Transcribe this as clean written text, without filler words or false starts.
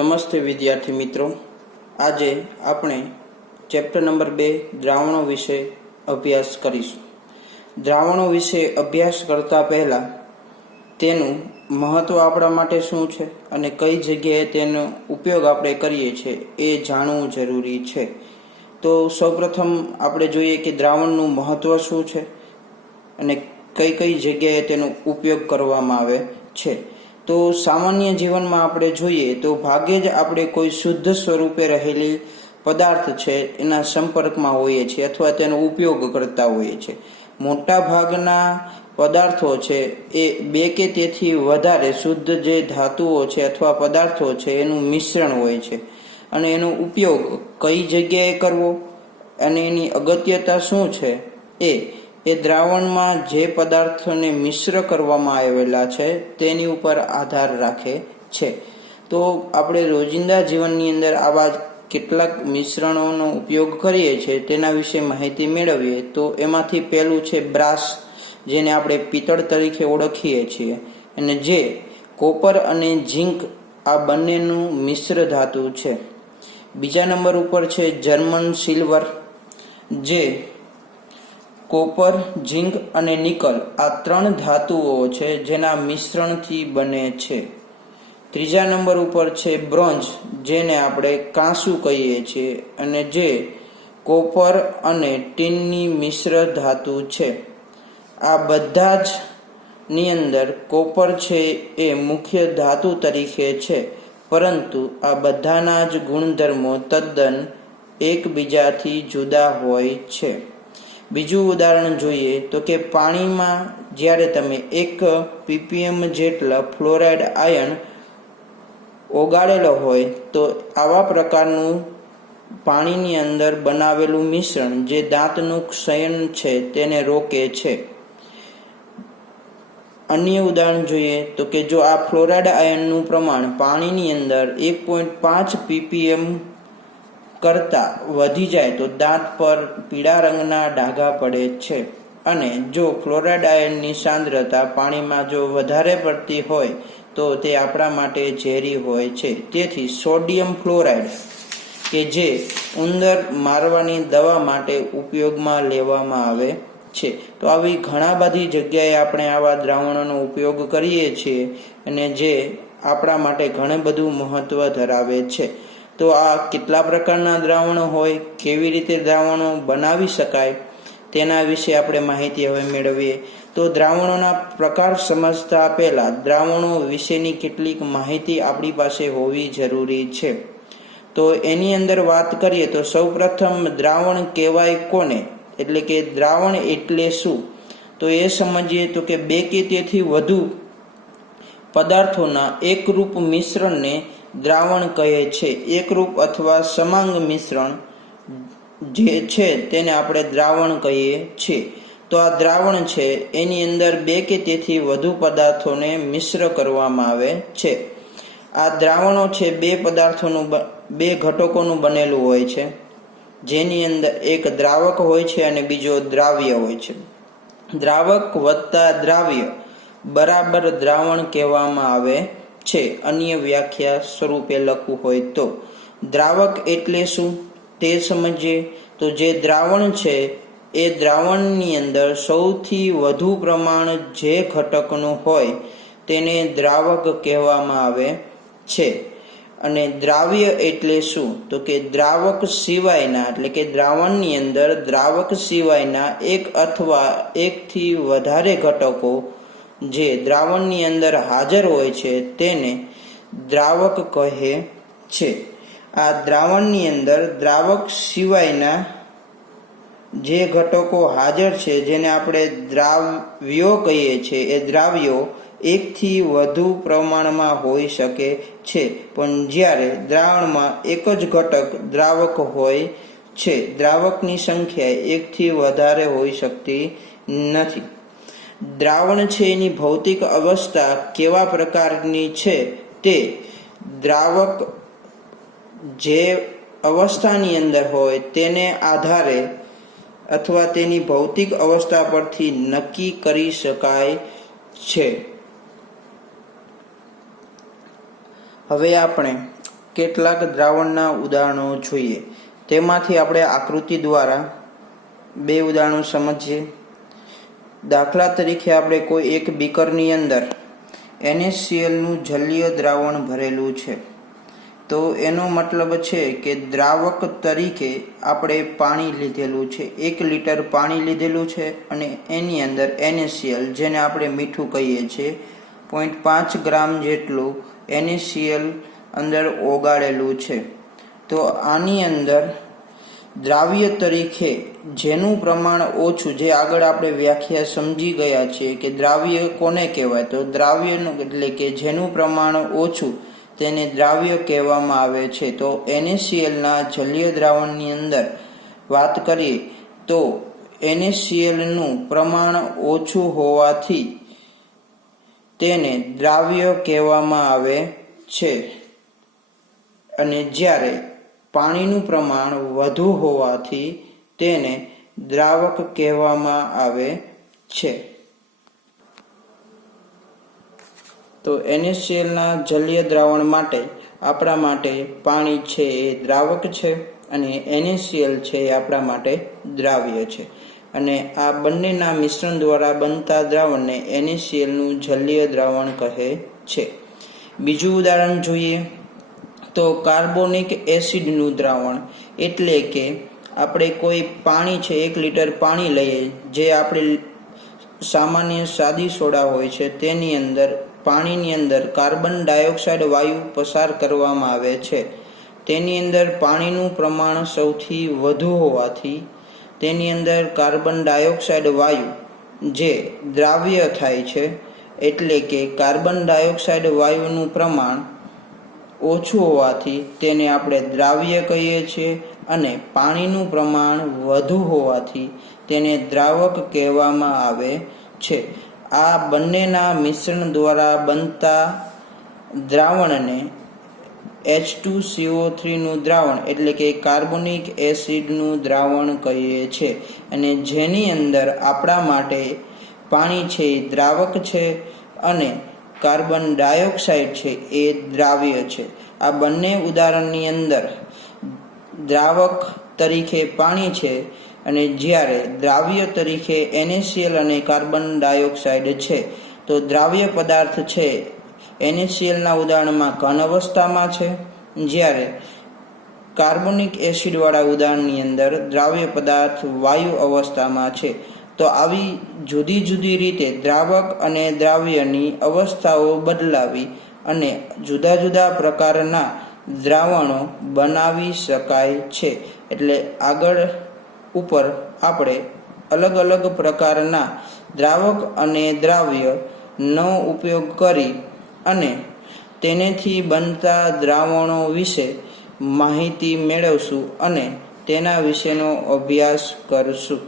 નમસ્તે વિદ્યાર્થી મિત્રો, આજે આપણે ચેપ્ટર નંબર 2 દ્રાવણો વિશે અભ્યાસ કરીશું. દ્રાવણો વિશે અભ્યાસ કરતા પહેલા તેનું મહત્વ આપણા માટે શું છે અને કઈ જગ્યાએ તેનો ઉપયોગ આપણે કરીએ છીએ એ જાણવું જરૂરી છે. તો સૌપ્રથમ આપણે જોઈએ કે દ્રાવણનું મહત્વ શું છે અને કઈ કઈ જગ્યાએ તેનો ઉપયોગ કરવામાં આવે છે. તો સામાન્ય જીવનમાં આપણે જોઈએ તો ભાગ્યે જ આપણે કોઈ શુદ્ધ સ્વરૂપે રહેલી પદાર્થ છે એના સંપર્કમાં હોઈએ છીએ અથવા તેનો ઉપયોગ કરતા હોઈએ છીએ. મોટા ભાગના પદાર્થો છે એ બે કે તેથી વધારે શુદ્ધ જે ધાતુઓ છે અથવા પદાર્થો છે એનું મિશ્રણ હોય છે અને એનો ઉપયોગ કઈ જગ્યાએ કરવો અને એની અગત્યતા શું છે એ દ્રાવણમાં જે પદાર્થોને મિશ્ર કરવામાં આવેલા છે તેની ઉપર આધાર રાખે છે. તો આપણે રોજિંદા જીવનની અંદર આવા કેટલાક મિશ્રણોનો ઉપયોગ કરીએ છીએ તેના વિશે માહિતી મેળવીએ તો એમાંથી પહેલું છે બ્રાસ, જેને આપણે પિત્તળ તરીકે ઓળખીએ છીએ અને જે કોપર અને ઝીંક આ બંનેનું મિશ્ર ધાતુ છે. બીજા નંબર ઉપર છે જર્મન સિલ્વર, જે કોપર, ઝીંક અને નિકલ આ ત્રણ ધાતુઓ છે જેના મિશ્રણથી બને છે. ત્રીજા નંબર ઉપર છે બ્રોન્ઝ, જેને આપણે કાંસુ કહીએ છીએ અને જે કોપર અને ટીનની મિશ્ર ધાતુ છે. આ બધા જ ની અંદર કોપર છે એ મુખ્ય ધાતુ તરીકે છે, પરંતુ આ બધાના જ ગુણધર્મો તદ્દન એકબીજાથી જુદા હોય છે. બીજું ઉદાહરણ જોઈએ તો કે પાણીમાં જ્યારે તમે 1 ppm જેટલા ફ્લોરાઇડ આયન ઓગાળેલો હોય તો આવા પ્રકારનું પાણીની અંદર બનાવેલું મિશ્રણ જે દાંતનું ક્ષયન છે તેને રોકે છે. અન્ય ઉદાહરણ જોઈએ તો કે જો આ ફ્લોરાઇડ આયનનું પ્રમાણ પાણીની અંદર 1.5 ppm કરતા વધી જાય તો દાંત પર પીળા રંગના ડાઘા પડે છે. અને જો ફ્લોરાઇડ આયનની સાંદ્રતા પાણીમાં જો વધારે પડતી હોય તો તે આપણા માટે ઝેરી હોય છે. તેથી સોડિયમ ફ્લોરાઇડ કે જે ઉંદર મારવાની દવા માટે ઉપયોગમાં લેવામાં આવે છે. તો આવી ઘણા બધી જગ્યાએ આપણે આવા દ્રાવણોનો ઉપયોગ કરીએ છીએ અને જે આપણા માટે ઘણું બધું મહત્વ ધરાવે છે. તો આ કેટલા પ્રકારના દ્રાવણો હોય, કેવી રીતે દ્રાવણો બનાવી શકાય તેના વિશે આપણે માહિતી હવે મેળવીએ. તો દ્રાવણોના પ્રકાર સમજતા પહેલા દ્રાવણો વિશેની કેટલીક માહિતી આપણી પાસે હોવી જરૂરી છે. તો એની અંદર વાત કરીએ તો સૌપ્રથમ દ્રાવણ કહેવાય કોને, એટલે કે દ્રાવણ એટલે શું, તો એ સમજીએ તો કે બે કે તેથી વધુ પદાર્થોના એકરૂપ મિશ્રણને દ્રાવણ કહે છે. એકરૂપ અથવા સમાંગ મિશ્રણ જે છે તેને આપણે દ્રાવણ કહીએ છીએ. તો આ દ્રાવણ છે એની અંદર બે કે તેથી વધુ પદાર્થોને મિશ્ર કરવામાં આવે છે. આ દ્રાવણો છે બે ઘટકોનું બનેલું હોય છે, જેની અંદર એક દ્રાવક હોય છે અને બીજો દ્રાવ્ય હોય છે. દ્રાવક વત્તા દ્રાવ્ય બરાબર દ્રાવણ કહેવામાં આવે છે. અન્ય વ્યાખ્યા સ્વરૂપે લખવું હોય તો દ્રાવક એટલે શું તે સમજીએ. તો જે દ્રાવણ છે એ દ્રાવણની અંદર સૌથી વધુ પ્રમાણ જે ઘટકનું હોય તેને દ્રાવક કહેવામાં આવે છે. અને દ્રાવ્ય એટલે શું, તો કે દ્રાવક સિવાયના, એટલે કે દ્રાવણની અંદર દ્રાવક સિવાયના એક અથવા એકથી વધારે ઘટકો જે દ્રાવણની અંદર હાજર હોય છે તેને દ્રાવક કહે છે. આ દ્રાવણની અંદર દ્રાવક સિવાયના જે ઘટકો હાજર છે જેને આપણે દ્રાવ્યો કહીએ છીએ એ દ્રાવ્યો એકથી વધુ પ્રમાણમાં હોઈ શકે છે. પણ જ્યારે દ્રાવણમાં એક જ ઘટક દ્રાવક હોય છે, દ્રાવકની સંખ્યા એકથી વધારે હોઈ શકતી નથી. દ્રાવણ છે એની ભૌતિક અવસ્થા કેવા પ્રકારની છે તે દ્રાવક જે અવસ્થાની અંદર હોય તેને આધારે અથવા તેની ભૌતિક અવસ્થા પરથી નક્કી કરી શકાય છે. હવે આપણે કેટલાક દ્રાવણના ઉદાહરણો જોઈએ. તેમાંથી આપણે આકૃતિ દ્વારા 2 ઉદાહરણો સમજીએ. દાખલા તરીકે આપણે કોઈ એક બીકરની અંદર NaCl નું જલીય દ્રાવણ ભરેલું છે. તો એનો મતલબ છે કે દ્રાવક તરીકે આપણે પાણી લીધેલું છે, 1 લીટર પાણી લીધેલું છે અને એની અંદર NaCl, જેને આપણે મીઠું કહીએ છીએ, 0.5 ગ્રામ જેટલું NaCl અંદર ઓગાળેલું છે. તો આની અંદર દ્રાવ્ય તરીકે જેનું પ્રમાણ ઓછું, જે આગળ આપણે વ્યાખ્યા સમજી ગયા છીએ કે દ્રાવ્ય કોને કહેવાય, તો દ્રાવ્યનું એટલે કે જેનું પ્રમાણ ઓછું તેને દ્રાવ્ય કહેવામાં આવે છે. તો NaCl ના જલીય દ્રાવણની અંદર વાત કરીએ તો NaCl નું પ્રમાણ ઓછું હોવાથી તેને દ્રાવ્ય કહેવામાં આવે છે, અને જ્યારે પાણીનું પ્રમાણ વધુ હોવાથી તેને દ્રાવક કહેવામાં આવે છે. તો NaCl ના જલીય દ્રાવણ માટે આપણા માટે પાણી છે એ દ્રાવક છે અને NaCl છે એ આપણા માટે દ્રાવ્ય છે, અને આ બંનેના મિશ્રણ દ્વારા બનતા દ્રાવણને NaCl નું જલીય દ્રાવણ કહે છે. બીજું ઉદાહરણ જોઈએ તો કાર્બોનિક એસિડનું દ્રાવણ, એટલે કે આપણે કોઈ પાણી છે, 1 લીટર પાણી લઈએ, જે આપણે સામાન્ય સાદી સોડા હોય છે, તેની અંદર પાણીની અંદર કાર્બન ડાયોક્સાઇડ વાયુ પસાર કરવામાં આવે છે. તેની અંદર પાણીનું પ્રમાણ સૌથી વધુ હોવાથી તેની અંદર કાર્બન ડાયોક્સાઇડ વાયુ જે દ્રાવ્ય થાય છે, એટલે કે કાર્બન ડાયોક્સાઇડ વાયુનું પ્રમાણ ઓછું હોવાથી તેને આપણે દ્રાવ્ય કહીએ છીએ, અને પાણીનું પ્રમાણ વધુ હોવાથી તેને દ્રાવક કહેવામાં આવે છે. આ બંનેના મિશ્રણ દ્વારા બનતા દ્રાવણને H2CO3 નું દ્રાવણ એટલે કે કાર્બોનિક એસિડનું દ્રાવણ કહીએ છીએ, અને જેની અંદર આપણા માટે પાણી છે એ દ્રાવક છે અને કાર્બન ડાયોક્સાઇડ છે એ દ્રાવ્ય છે. આ બંને ઉદાહરણની અંદર દ્રાવક તરીકે પાણી છે અને જ્યારે દ્રાવ્ય તરીકે NaCl અને કાર્બન ડાયોક્સાઇડ છે. તો દ્રાવ્ય પદાર્થ છે NaCl ના ઉદાહરણમાં ઘન અવસ્થામાં છે, જ્યારે કાર્બોનિક એસિડ વાળા ઉદાહરણની અંદર દ્રાવ્ય પદાર્થ વાયુ અવસ્થામાં છે. તો આવી જુદી જુદી રીતે દ્રાવક અને દ્રાવ્યની અવસ્થાઓ બદલાવી અને જુદા જુદા પ્રકારના દ્રાવણો બનાવી શકાય છે. એટલે આગળ ઉપર આપણે અલગ અલગ પ્રકારના દ્રાવક અને દ્રાવ્યનો ઉપયોગ કરી અને તેનેથી બનતા દ્રાવણો વિશે માહિતી મેળવશું અને તેના વિશેનો અભ્યાસ કરશું.